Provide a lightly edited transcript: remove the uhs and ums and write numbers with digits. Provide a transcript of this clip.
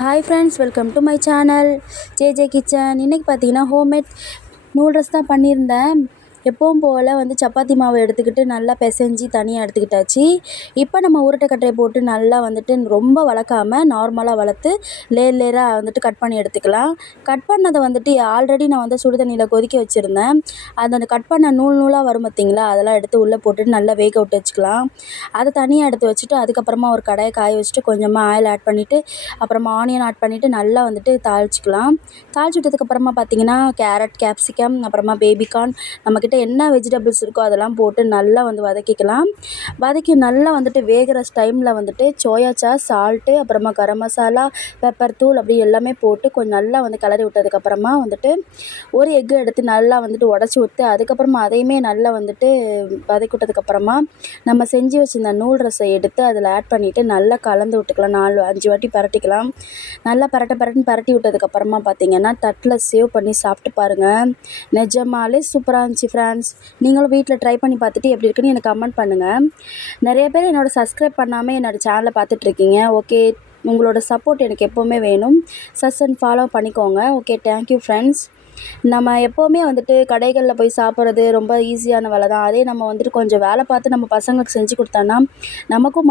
Hi friends, welcome to my channel J kitchen. இன்றைக்கி பார்த்தீங்கன்னா homemade noodles தான் பண்ணியிருந்தேன். எப்பவும் போல் சப்பாத்தி மாவு எடுத்துக்கிட்டு நல்லா பிசைஞ்சு தனியாக எடுத்துக்கிட்டாச்சு. இப்போ நம்ம உருட்டைக்கட்டையை போட்டு நல்லா ரொம்ப வளர்க்காமல் நார்மலாக வளர்த்து லேயராக கட் பண்ணி எடுத்துக்கலாம். கட் பண்ணதை ஆல்ரெடி நான் சுடு தண்ணியில் கொதிக்க வச்சுருந்தேன். அந்த கட் பண்ண நூலாக வரும் பார்த்திங்களா, அதெல்லாம் எடுத்து உள்ளே போட்டுட்டு நல்லா வேக விட்டு வச்சுக்கலாம். அதை தனியாக எடுத்து வச்சுட்டு அதுக்கப்புறமா ஒரு கடாயை காய வச்சுட்டு கொஞ்சமாக ஆயில் ஆட் பண்ணிவிட்டு அப்புறமா ஆனியன் ஆட் பண்ணிவிட்டு நல்லா தாளிச்சிக்கலாம். தாளிச்சு விட்டதுக்கப்புறமா பார்த்திங்கன்னா கேரட், கேப்சிகம், அப்புறமா பேபிகார்ன், நம்மக்கிட்ட என்ன வெஜிடபிள்ஸ் இருக்கோ அதெல்லாம் போட்டு நல்லா வதக்கிக்கலாம். வதக்கி நல்லா வேகிற டைமில் சோயா சாஸ், சால்ட்டு, அப்புறமா கரம் மசாலா, பெப்பர் தூள் அப்படி எல்லாமே போட்டு கொஞ்சம் நல்லா கிளறி விட்டதுக்கப்புறமா ஒரு எக்கு எடுத்து நல்லா உடச்சி விட்டு அதுக்கப்புறமா அதையுமே நல்லா வதக்கி விட்டதுக்கப்புறமா நம்ம செஞ்சு வச்சுருந்த நூடுல்ஸை எடுத்து அதில் ஆட் பண்ணிவிட்டு நல்லா கலந்து விட்டுக்கலாம். 4-5 வாட்டி பரட்டிக்கலாம். நல்லா பரட்டி விட்டதுக்கப்புறமா பார்த்திங்கன்னா தட்டில் சேவ் பண்ணி சாப்பிட்டு பாருங்கள். நிஜமாலே சூப்பராக இருந்துச்சு ஃப்ரெண்ட்ஸ். நீங்களும் வீட்டில் ட்ரை பண்ணி பார்த்துட்டு எப்படி இருக்குன்னு எனக்கு கமெண்ட் பண்ணுங்கள். நிறைய பேர் என்னோடய சப்ஸ்கிரைப் பண்ணாமல் என்னோடய சேனலை பார்த்துட்ருக்கீங்க. ஓகே, உங்களோட சப்போர்ட் எனக்கு எப்போவுமே வேணும். அண்ட் ஃபாலோ பண்ணிக்கோங்க. Okay, thank you friends. நம்ம எப்போவுமே கடைகளில் போய் சாப்பிட்றது ரொம்ப ஈஸியான வேலை தான். அதே நம்ம கொஞ்சம் வேலை பார்த்து நம்ம பசங்களுக்கு செஞ்சு கொடுத்தோன்னா நமக்கும்